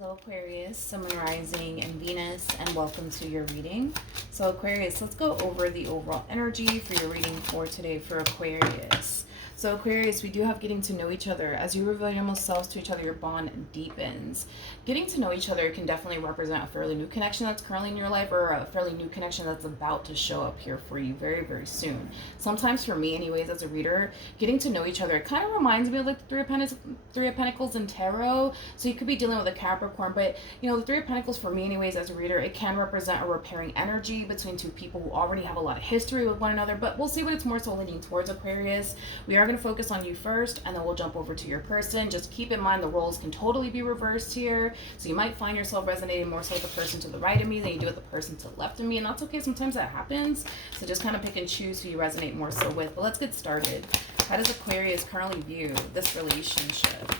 Hello Aquarius, Sun, Moon, Rising, and Venus, and welcome to your reading. So Aquarius, let's go over the overall energy for your reading for today for Aquarius. So Aquarius, we do have getting to know each other. As you reveal your most selves to each other, your bond deepens. Getting to know each other can definitely represent a fairly new connection that's currently in your life, or a fairly new connection that's about to show up here for you very, very soon. Sometimes for me anyways, as a reader, getting to know each other, it kind of reminds me of like the Three of Pentacles in Tarot. So you could be dealing with a Capricorn, but you know, the Three of Pentacles for me anyways as a reader, it can represent a repairing energy between two people who already have a lot of history with one another, but we'll see what it's more so leaning towards, Aquarius. We are going to focus on you first, and then we'll jump over to your person. Just keep in mind the roles can totally be reversed here, so you might find yourself resonating more so with the person to the right of me than you do with the person to the left of me, and that's okay. Sometimes that happens, so just kind of pick and choose who you resonate more so with. But let's get started. How does Aquarius currently view this relationship?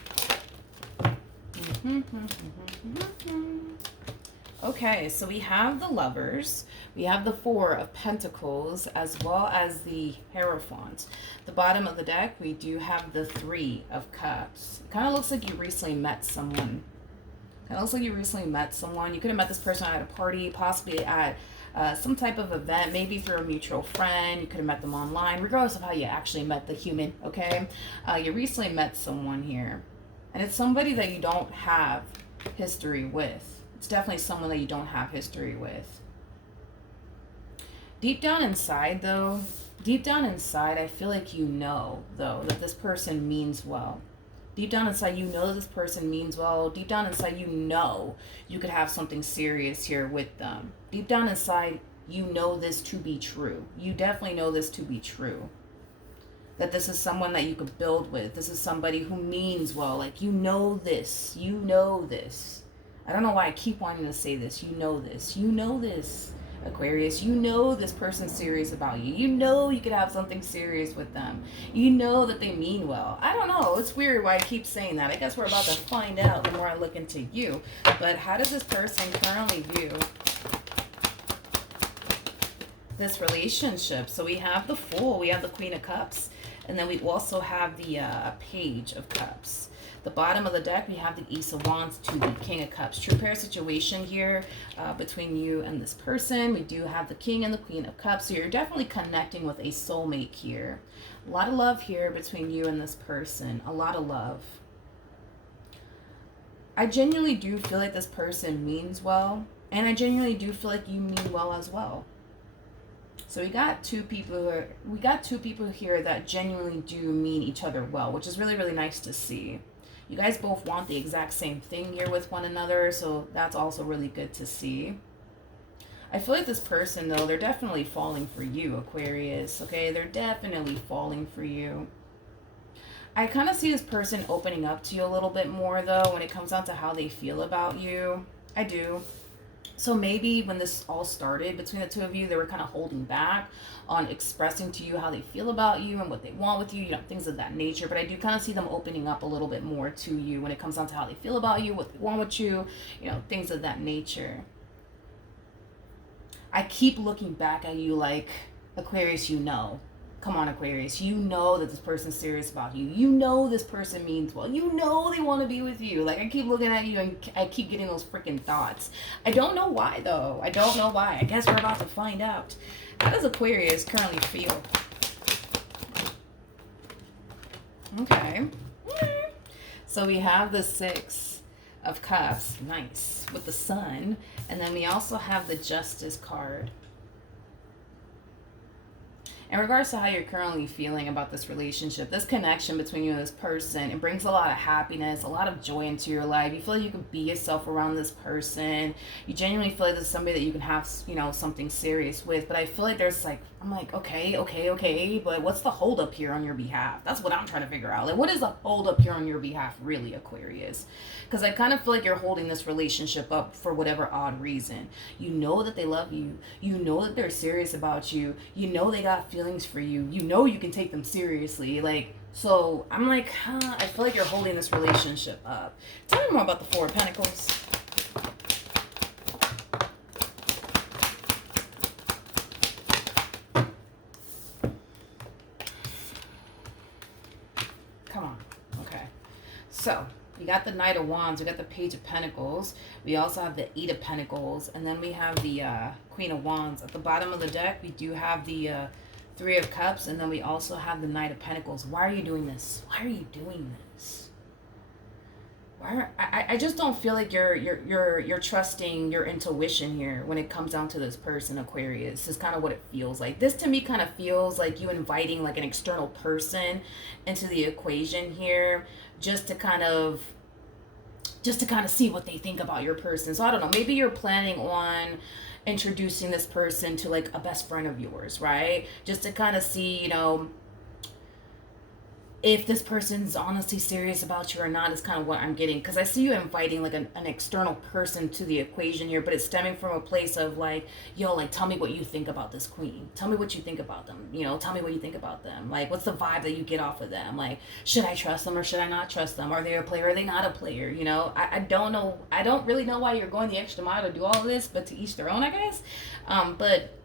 Okay, so we have the Lovers, we have the Four of Pentacles, as well as the Hierophant. The bottom of the deck, we do have the Three of Cups. It kind of looks like you recently met someone. You could have met this person at a party, possibly at some type of event, maybe through a mutual friend. You could have met them online, regardless of how you actually met the human, okay? You recently met someone here, and it's somebody that you don't have history with. It's definitely someone that you don't have history with. Deep down inside, I feel like you know, though, that this person means well. Deep down inside, you know that this person means well. Deep down inside, you know you could have something serious here with them. Deep down inside, you know this to be true. You definitely know this to be true. That this is someone that you could build with. This is somebody who means well. Like, you know this. You know this. I don't know why I keep wanting to say this. You know this. You know this, Aquarius. You know this person's serious about you. You know you could have something serious with them. You know that they mean well. I don't know. It's weird why I keep saying that. I guess we're about to find out the more I look into you. But how does this person currently view this relationship? So we have the Fool. We have the Queen of Cups. And then we also have the Page of Cups. The bottom of the deck, we have the Ace of Wands to the King of Cups. True pair situation here between you and this person. We do have the King and the Queen of Cups. So you're definitely connecting with a soulmate here. A lot of love here between you and this person. A lot of love. I genuinely do feel like this person means well. And I genuinely do feel like you mean well as well. So we got two people here that genuinely do mean each other well, which is really, really nice to see. You guys both want the exact same thing here with one another, so that's also really good to see. I feel like this person, though, they're definitely falling for you, Aquarius, okay? They're definitely falling for you. I kind of see this person opening up to you a little bit more, though, when it comes down to how they feel about you. I do. So maybe when this all started between the two of you, they were kind of holding back on expressing to you how they feel about you and what they want with you, you know, things of that nature. But I do kind of see them opening up a little bit more to you when it comes down to how they feel about you, what they want with you, you know, things of that nature. I keep looking back at you like, Aquarius, you know. Come on, Aquarius. You know that this person's serious about you. You know this person means well. You know they want to be with you. Like, I keep looking at you and I keep getting those freaking thoughts. I don't know why, though. I don't know why. I guess we're about to find out. How does Aquarius currently feel? Okay. So we have the Six of Cups. Nice. With the Sun. And then we also have the Justice card. In regards to how you're currently feeling about this relationship, this connection between you and this person, it brings a lot of happiness, a lot of joy into your life. You feel like you can be yourself around this person. You genuinely feel like this is somebody that you can have, you know, something serious with. But I feel like there's like, I'm like, okay, but what's the holdup here on your behalf? That's what I'm trying to figure out. Like, what is the holdup here on your behalf, really, Aquarius? Because I kind of feel like you're holding this relationship up for whatever odd reason. You know that they love you. You know that they're serious about you. You know they got feelings for you. You know you can take them seriously. Like, so I'm like, I feel like you're holding this relationship up. Tell me more about the Four of Pentacles. Come on. Okay. So We got the Knight of Wands. We got the Page of Pentacles. We also have the Eight of Pentacles. And then we have the Queen of Wands. At the bottom of the deck, we do have the Three of Cups. And then we also have the Knight of Pentacles. Why are you doing this? Why are you doing this? I just don't feel like you're trusting your intuition here when it comes down to this person, Aquarius. This is kind of what it feels like. This to me kind of feels like you inviting like an external person into the equation here just to kind of see what they think about your person. So I don't know, maybe you're planning on introducing this person to like a best friend of yours, right? Just to kind of see, you know, if this person's honestly serious about you or not is kind of what I'm getting. Because I see you inviting like an external person to the equation here, but it's stemming from a place of like, yo, like, tell me what you think about this queen. Tell me what you think about them. You know, tell me what you think about them. Like, what's the vibe that you get off of them? Like, should I trust them or should I not trust them? Are they a player? Are they not a player? You know, I don't know. I don't really know why you're going the extra mile to do all of this, but to each their own, I guess. But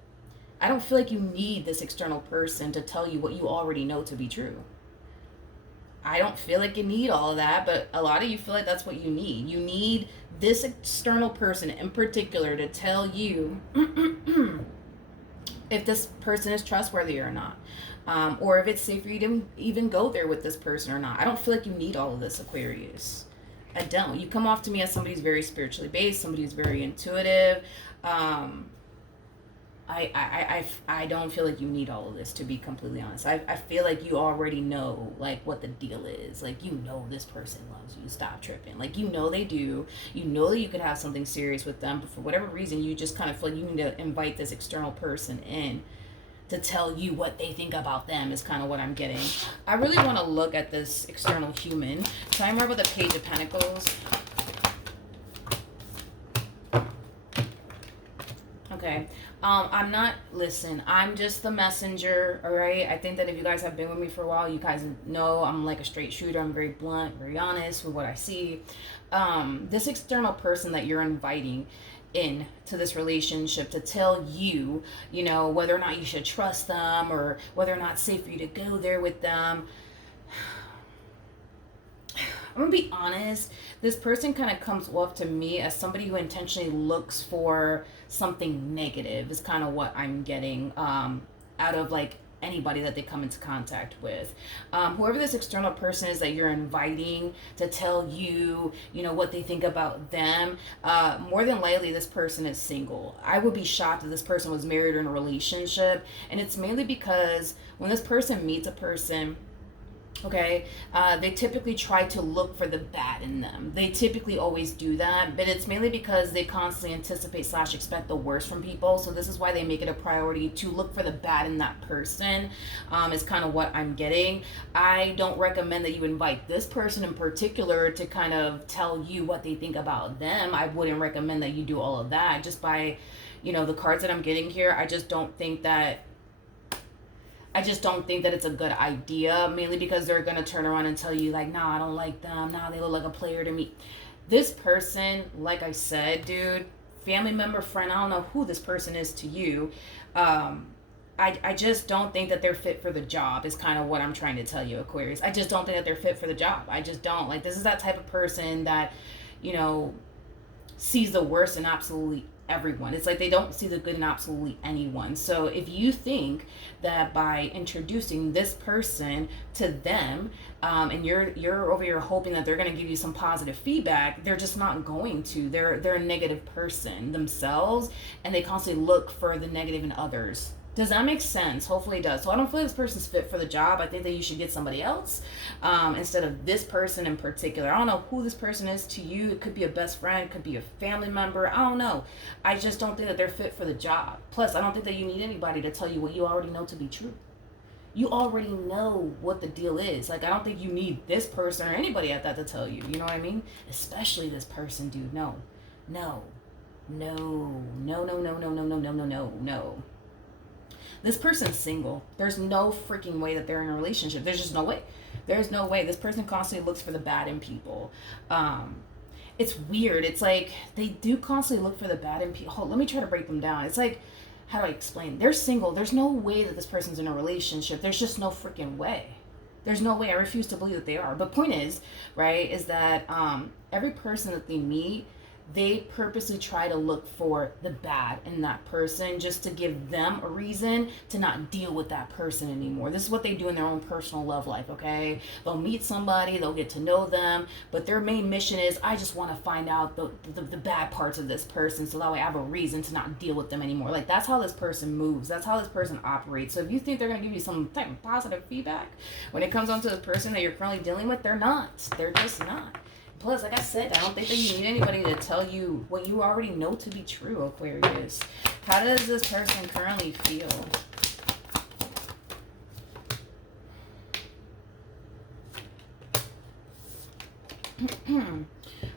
I don't feel like you need this external person to tell you what you already know to be true. I don't feel like you need all of that, but a lot of you feel like that's what you need. You need this external person in particular to tell you if this person is trustworthy or not, or if it's safe for you to even go there with this person or not. I don't feel like you need all of this, Aquarius. I don't. You come off to me as somebody who's very spiritually based, somebody who's very intuitive. I don't feel like you need all of this, to be completely honest. I feel like you already know, like, what the deal is. Like, you know this person loves you. Stop tripping. Like, you know they do. You know that you could have something serious with them, but for whatever reason, you just kind of feel like you need to invite this external person in to tell you what they think about them is kind of what I'm getting. I really want to look at this external human. Try and remember the Page of Pentacles. Okay. I'm just the messenger, all right? I think that if you guys have been with me for a while, you guys know I'm like a straight shooter. I'm very blunt, very honest with what I see. This external person that you're inviting in to this relationship to tell you, you know, whether or not you should trust them or whether or not it's safe for you to go there with them. I'm gonna be honest, this person kind of comes off to me as somebody who intentionally looks for something negative is kind of what I'm getting out of like anybody that they come into contact with. Whoever this external person is that you're inviting to tell you, you know, what they think about them, more than likely this person is single. I would be shocked if this person was married or in a relationship, and it's mainly because when this person meets a person, okay, they typically try to look for the bad in them. They typically always do that, but it's mainly because they constantly anticipate / expect the worst from people. So this is why they make it a priority to look for the bad in that person, is kind of what I'm getting. I don't recommend that you invite this person in particular to kind of tell you what they think about them. I wouldn't recommend that you do all of that. Just by, you know, the cards that I'm getting here, I just don't think that it's a good idea, mainly because they're going to turn around and tell you, like, nah, I don't like them. Nah, they look like a player to me. This person, like I said, dude, family member, friend, I don't know who this person is to you. I just don't think that they're fit for the job is kind of what I'm trying to tell you, Aquarius. I just don't think that they're fit for the job. I just don't. Like, this is that type of person that, you know, sees the worst in absolutely everyone. It's like they don't see the good in absolutely anyone. So if you think that by introducing this person to them, and you're over here hoping that they're going to give you some positive feedback, they're just not going to. They're a negative person themselves, and they constantly look for the negative in others. Does that make sense? Hopefully it does. So I don't feel like this person's fit for the job. I think that you should get somebody else instead of this person in particular. I don't know who this person is to you. It could be a best friend, could be a family member. I don't know. I just don't think that they're fit for the job. Plus, I don't think that you need anybody to tell you what you already know to be true. You already know what the deal is. Like, I don't think you need this person or anybody at that to tell you. You know what I mean? Especially this person, dude. No. This person's single. There's no freaking way that they're in a relationship. There's just no way. There's no way. This person constantly looks for the bad in people. It's weird. It's like they do constantly look for the bad in people. Let me try to break them down. It's like, how do I explain? They're single. There's no way that this person's in a relationship. There's just no freaking way. There's no way. I refuse to believe that they are. But point is, right, is that every person that they meet, they purposely try to look for the bad in that person just to give them a reason to not deal with that person anymore. This is what they do in their own personal love life, okay? They'll meet somebody, they'll get to know them, but their main mission is, I just want to find out the bad parts of this person so that way I have a reason to not deal with them anymore. Like, that's how this person moves. That's how this person operates. So if you think they're going to give you some type of positive feedback when it comes on to the person that you're currently dealing with, they're not. They're just not. Plus, like I said, I don't think that you need anybody to tell you what you already know to be true, Aquarius. How does this person currently feel?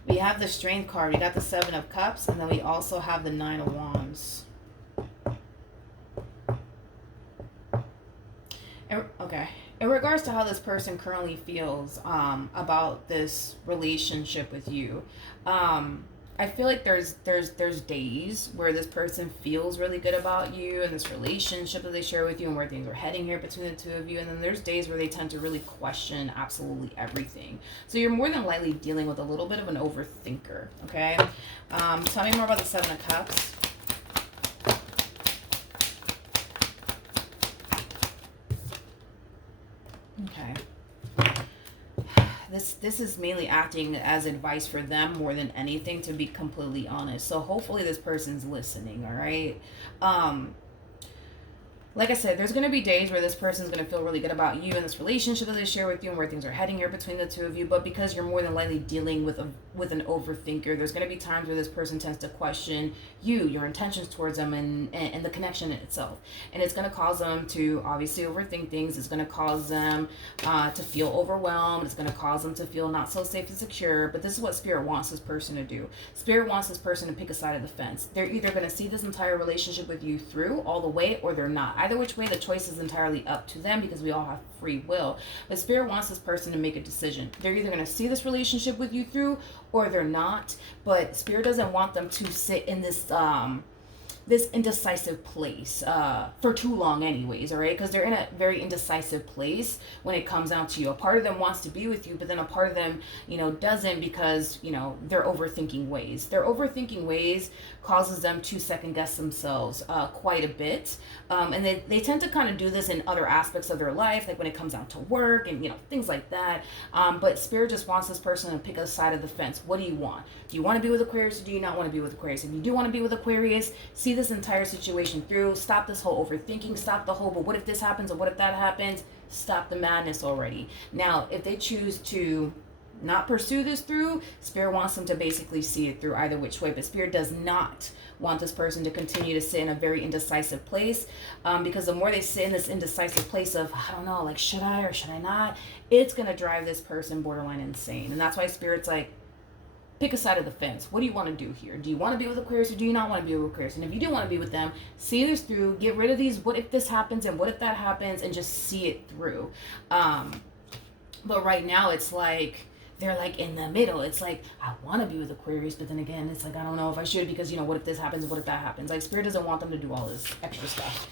We have the Strength card. We got the Seven of Cups, and then we also have the Nine of Wands. Okay. In regards to how this person currently feels about this relationship with you, I feel like there's days where this person feels really good about you and this relationship that they share with you and where things are heading here between the two of you. And then there's days where they tend to really question absolutely everything. So you're more than likely dealing with a little bit of an overthinker, okay? Tell me more about the Seven of Cups. Okay. This is mainly acting as advice for them more than anything, to be completely honest. So hopefully this person's listening, all right? Like I said, there's going to be days where this person's going to feel really good about you and this relationship that they share with you and where things are heading here between the two of you. But because you're more than likely dealing with an overthinker, there's going to be times where this person tends to question you, your intentions towards them, and the connection in itself. And it's going to cause them to obviously overthink things. It's going to cause them to feel overwhelmed. It's going to cause them to feel not so safe and secure. But this is what Spirit wants this person to do. Spirit wants this person to pick a side of the fence. They're either going to see this entire relationship with you through all the way, or they're not. Either which way, the choice is entirely up to them, because we all have free will. But Spirit wants this person to make a decision. They're either going to see this relationship with you through, or they're not. But Spirit doesn't want them to sit in this this indecisive place for too long anyways, all right? Because they're in a very indecisive place when it comes down to you. A part of them wants to be with you, but then a part of them, doesn't, because, they're overthinking ways. Their overthinking ways causes them to second guess themselves quite a bit. And they tend to kind of do this in other aspects of their life, like when it comes down to work and, things like that. But Spirit just wants this person to pick a side of the fence. What do you want? Do you want to be with Aquarius, or do you not want to be with Aquarius? If you do want to be with Aquarius, see this entire situation through. Stop this whole overthinking. Stop the whole, but what if this happens, or what if that happens? Stop the madness already. Now, if they choose to not pursue this through, Spirit wants them to basically see it through either which way. But Spirit does not want this person to continue to sit in a very indecisive place, because the more they sit in this indecisive place of, I don't know, like, should I or should I not, it's going to drive this person borderline insane. And that's why Spirit's like, pick a side of the fence. What do you want to do here? Do you want to be with Aquarius, or do you not want to be with Aquarius? And if you do want to be with them, see this through. Get rid of these what if this happens and what if that happens, and just see it through. But right now it's like they're like in the middle. It's like, I want to be with Aquarius, but then again, it's like, I don't know if I should, because, what if this happens? What if that happens? Like, Spirit doesn't want them to do all this extra stuff.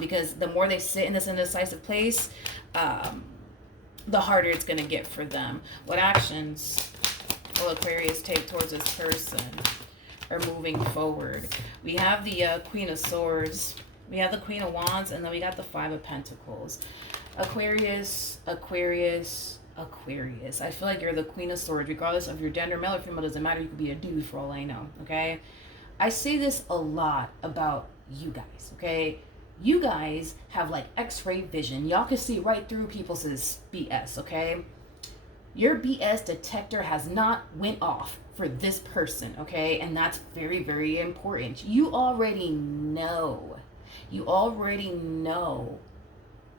Because the more they sit in this indecisive place, the harder it's going to get for them. What actions will Aquarius take towards this person, or moving forward? We have the Queen of Swords. We have the Queen of Wands, and then we got the Five of Pentacles. Aquarius. I feel like you're the Queen of Swords, regardless of your gender, male or female, doesn't matter. You could be a dude for all I know, okay? I say this a lot about you guys, okay? You guys have like X-ray vision. Y'all can see right through people's BS, okay? Your BS detector has not went off for this person, okay? And that's very, very important. You already know.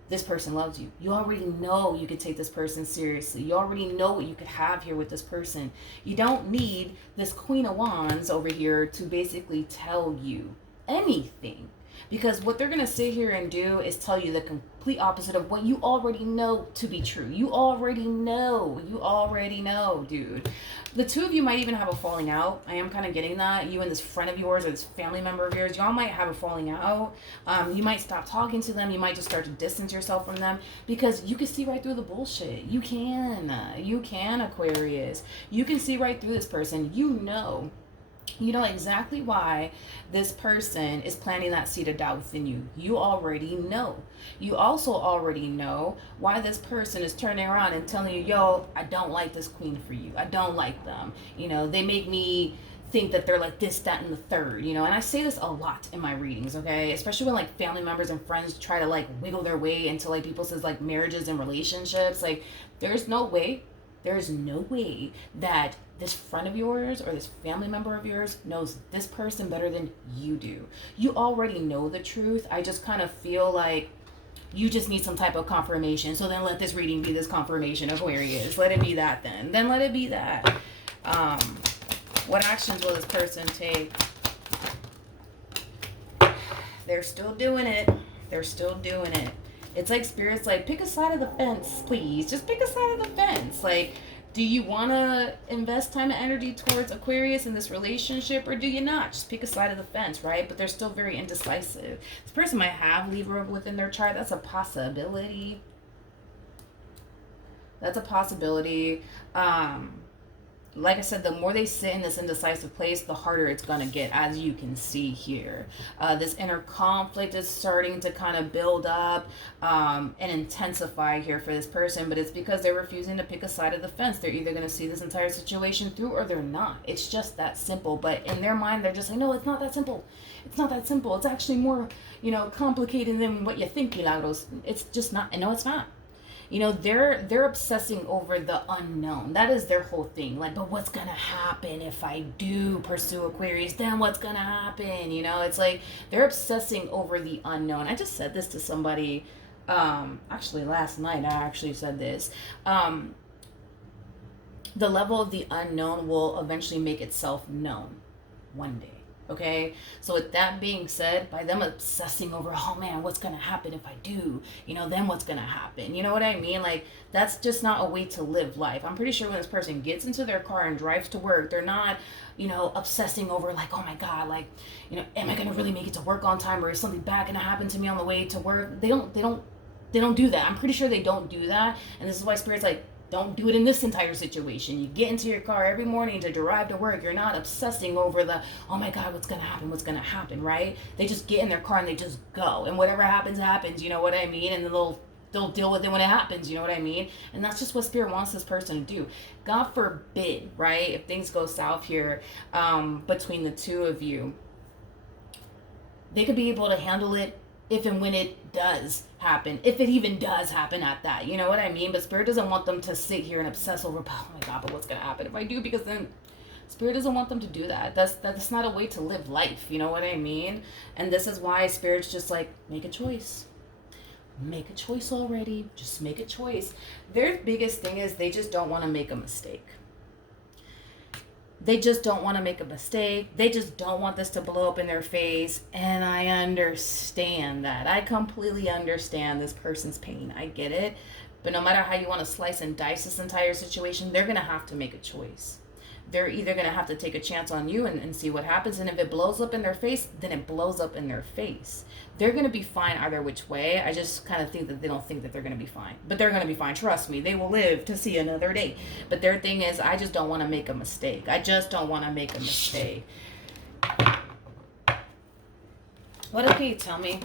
This person loves you. You already know you could take this person seriously. You already know what you could have here with this person. You don't need this Queen of Wands over here to basically tell you anything. Because what they're going to sit here and do is tell you the complete opposite of what you already know to be true. You already know. You already know, dude. The two of you might even have a falling out. I am kind of getting that. You and this friend of yours or this family member of yours, y'all might have a falling out. You might stop talking to them. You might just start to distance yourself from them because you can see right through the bullshit. You can. You can, Aquarius. You can see right through this person. You know exactly why this person is planting that seed of doubt within you. You already know. You also already know why this person is turning around and telling you, yo, I don't like this queen for you. I don't like them. They make me think that they're like this, that, and the third, and I say this a lot in my readings, okay? Especially when like family members and friends try to like wiggle their way into like people says like marriages and relationships. Like there's no way that this friend of yours or this family member of yours knows this person better than you do. You already know the truth. I just kind of feel like you just need some type of confirmation. So then let this reading be this confirmation, Aquarius. Let it be that then. Then let it be that. What actions will this person take? They're still doing it. They're still doing it. It's like Spirit's like, pick a side of the fence, please. Just pick a side of the fence. Like, do you want to invest time and energy towards Aquarius in this relationship or do you not? Just pick a side of the fence, right? But they're still very indecisive. This person might have Libra within their chart. That's a possibility. That's a possibility. Like I said, the more they sit in this indecisive place, the harder it's going to get, as you can see here. This inner conflict is starting to kind of build up and intensify here for this person, but it's because they're refusing to pick a side of the fence. They're either going to see this entire situation through or they're not. It's just that simple. But in their mind, they're just like, no, it's not that simple. It's not that simple. It's actually more, complicated than what you think, Milagros. It's just not. No, it's not. They're obsessing over the unknown. That is their whole thing. Like, but what's gonna happen if I do pursue Aquarius? Then what's gonna happen? It's like they're obsessing over the unknown. I just said this to somebody, actually last night. I actually said this. The level of the unknown will eventually make itself known one day. Okay, so with that being said, by them obsessing over, oh man, what's gonna happen if I do, then what's gonna happen? You know what I mean? Like, that's just not a way to live life. I'm pretty sure when this person gets into their car and drives to work, they're not, obsessing over like, oh my God, like, am I gonna really make it to work on time, or is something bad gonna happen to me on the way to work? They don't do that. I'm pretty sure they don't do that, and this is why Spirit's like, don't do it in this entire situation. You get into your car every morning to drive to work. You're not obsessing over the, oh my God, what's going to happen, right? They just get in their car and they just go. And whatever happens, happens, you know what I mean? And then they'll deal with it when it happens, you know what I mean? And that's just what Spirit wants this person to do. God forbid, right, if things go south here between the two of you, they could be able to handle it if and when it does happen, if it even does happen at that, you know what I mean? But Spirit doesn't want them to sit here and obsess over, oh my God, but what's gonna happen if I do? Because then Spirit doesn't want them to do that. That's not a way to live life, you know what I mean? And this is why Spirit's just like, make a choice. Make a choice already. Just make a choice. Their biggest thing is they just don't want to make a mistake. They just don't want to make a mistake. They just don't want this to blow up in their face. And I understand that. I completely understand this person's pain. I get it. But no matter how you want to slice and dice this entire situation, they're going to have to make a choice. They're either going to have to take a chance on you and see what happens. And if it blows up in their face, then it blows up in their face. They're going to be fine either which way. I just kind of think that they don't think that they're going to be fine. But they're going to be fine. Trust me. They will live to see another day. But their thing is, I just don't want to make a mistake. I just don't want to make a mistake. What can you tell me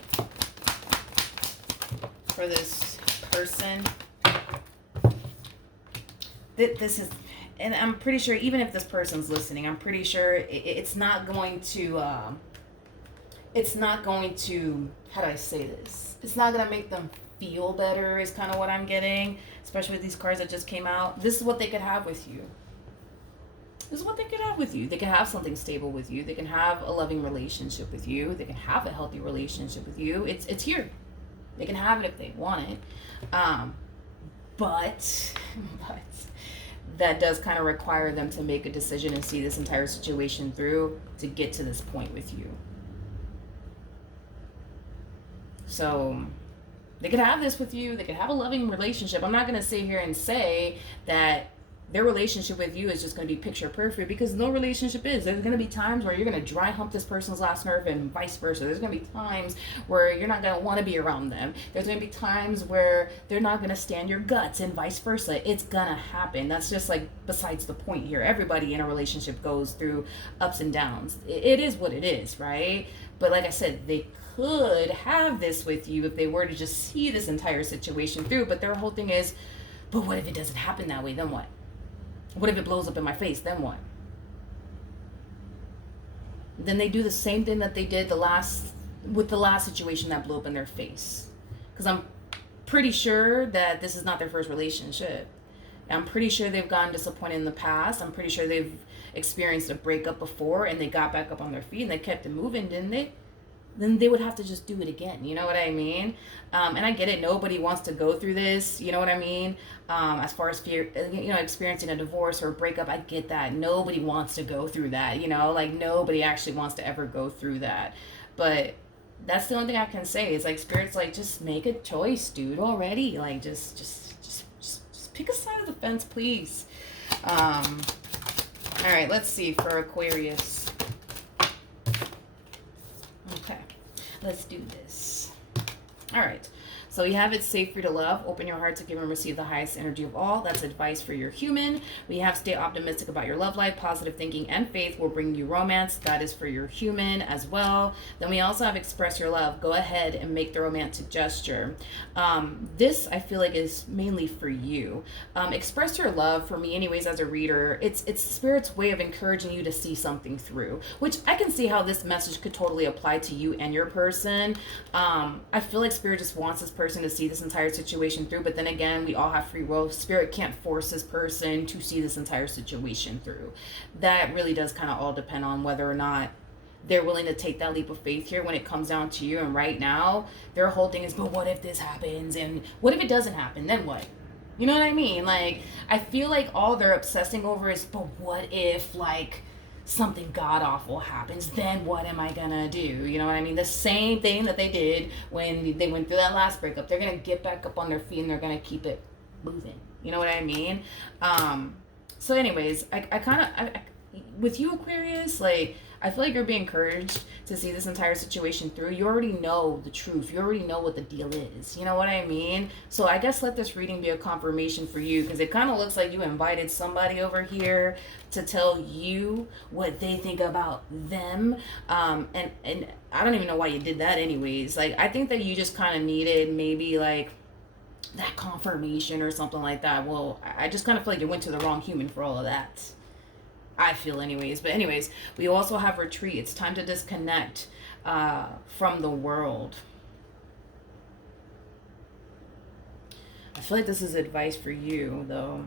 for this person? This is... And I'm pretty sure, even if this person's listening, I'm pretty sure it's not going to, how do I say this? It's not going to make them feel better is kind of what I'm getting, especially with these cards that just came out. This is what they could have with you. This is what they could have with you. They can have something stable with you. They can have a loving relationship with you. They can have a healthy relationship with you. It's here. They can have it if they want it. But that does kind of require them to make a decision and see this entire situation through to get to this point with you. So they could have this with you. They could have a loving relationship. I'm not going to sit here and say that their relationship with you is just going to be picture perfect, because no relationship is. There's going to be times where you're going to dry hump this person's last nerve and vice versa. There's going to be times where you're not going to want to be around them. There's going to be times where they're not going to stand your guts and vice versa. It's going to happen. That's just like besides the point here. Everybody in a relationship goes through ups and downs. It is what it is, right? But like I said, they could have this with you if they were to just see this entire situation through. But their whole thing is, but what if it doesn't happen that way? Then what? What if it blows up in my face? Then what? Then they do the same thing that they did with the last situation that blew up in their face. Because I'm pretty sure that this is not their first relationship. I'm pretty sure they've gotten disappointed in the past. I'm pretty sure they've experienced a breakup before and they got back up on their feet and they kept it moving, didn't they? Then they would have to just do it again. You know what I mean? And I get it. Nobody wants to go through this. You know what I mean? As far as fear, experiencing a divorce or a breakup, I get that. Nobody wants to go through that. Like nobody actually wants to ever go through that. But that's the only thing I can say is like Spirit's like, just make a choice, dude, already. Like just pick a side of the fence, please. All right, let's see for Aquarius. Okay, let's do this. All right, so you have it's safe for you to love. Open your heart to give and receive the highest energy of all. That's advice for your human. We have stay optimistic about your love life. Positive thinking and faith will bring you romance. That is for your human as well. Then we also have express your love. Go ahead and make the romantic gesture. This I feel like is mainly for you. Express your love for me anyways as a reader. It's Spirit's way of encouraging you to see something through, which I can see how this message could totally apply to you and your person. I feel like Spirit just wants this person to see this entire situation through, but then again, we all have free will. Spirit can't force this person to see this entire situation through. That really does kind of all depend on whether or not they're willing to take that leap of faith here when it comes down to you. And right now, their whole thing is, but what if this happens? And what if it doesn't happen? Then what? You know what I mean? Like, I feel like all they're obsessing over is, but what if, like, something god awful happens? Then what am I gonna do? You know what I mean? The same thing that they did when they went through that last breakup. They're gonna get back up on their feet and they're gonna keep it moving. You know what I mean? So anyways, I kind of, with you Aquarius, like, I feel like you're being encouraged to see this entire situation through. You already know the truth. You already know what the deal is. You know what I mean? So I guess let this reading be a confirmation for you, because it kind of looks like you invited somebody over here to tell you what they think about them. And I don't even know why you did that anyways. Like, I think that you just kind of needed maybe like that confirmation or something like that. Well, I just kind of feel like you went to the wrong human for all of that. I feel anyways. But anyways, we also have retreat. It's time to disconnect from the world. I feel like this is advice for you though,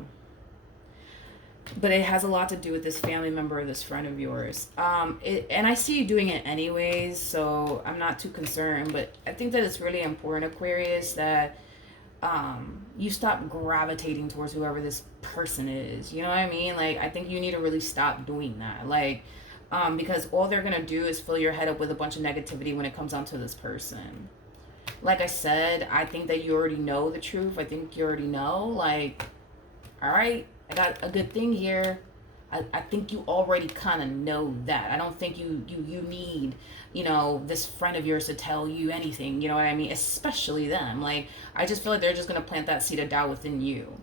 but it has a lot to do with this family member or this friend of yours. And I see you doing it anyways, so I'm not too concerned. But I think that it's really important, Aquarius, that you stop gravitating towards whoever this person is. You know what I mean? Like, I think you need to really stop doing that. Like, because all they're gonna do is fill your head up with a bunch of negativity when it comes down to this person. Like I said, I think that you already know the truth. I think you already know, like, all right, I got a good thing here. I think you already kind of know that. I don't think you need, this friend of yours to tell you anything, you know what I mean? Especially them. Like, I just feel like they're just going to plant that seed of doubt within you.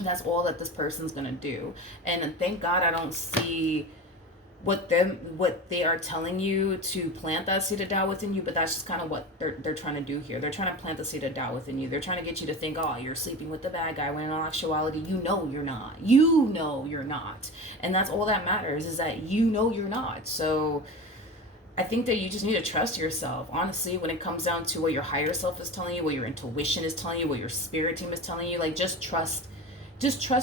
That's all that this person's going to do. And thank God I don't see what they are telling you to plant that seed of doubt within you, but that's just kind of what they're trying to do here. They're trying to plant the seed of doubt within you. They're trying to get you to think, oh, you're sleeping with the bad guy, when in all actuality, you know you're not. You know you're not. And that's all that matters, is that you know you're not. So I think that you just need to trust yourself. Honestly, when it comes down to what your higher self is telling you, what your intuition is telling you, what your spirit team is telling you, like, just trust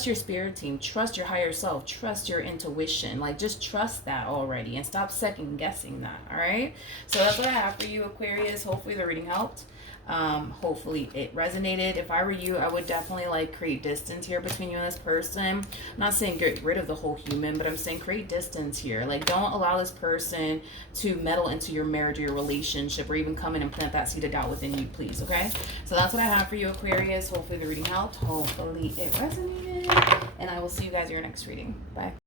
your spirit team, trust your higher self, trust your intuition. Like, just trust that already and stop second guessing that. All right. So that's what I have for you, Aquarius. Hopefully the reading helped. Hopefully it resonated. If I were you, I would definitely like create distance here between you and this person. I'm not saying get rid of the whole human, but I'm saying create distance here. Like, don't allow this person to meddle into your marriage or your relationship, or even come in and plant that seed of doubt within you, please. Okay, so that's what I have for you, Aquarius. Hopefully the reading helped. Hopefully it resonated, and I will see you guys in your next reading. Bye.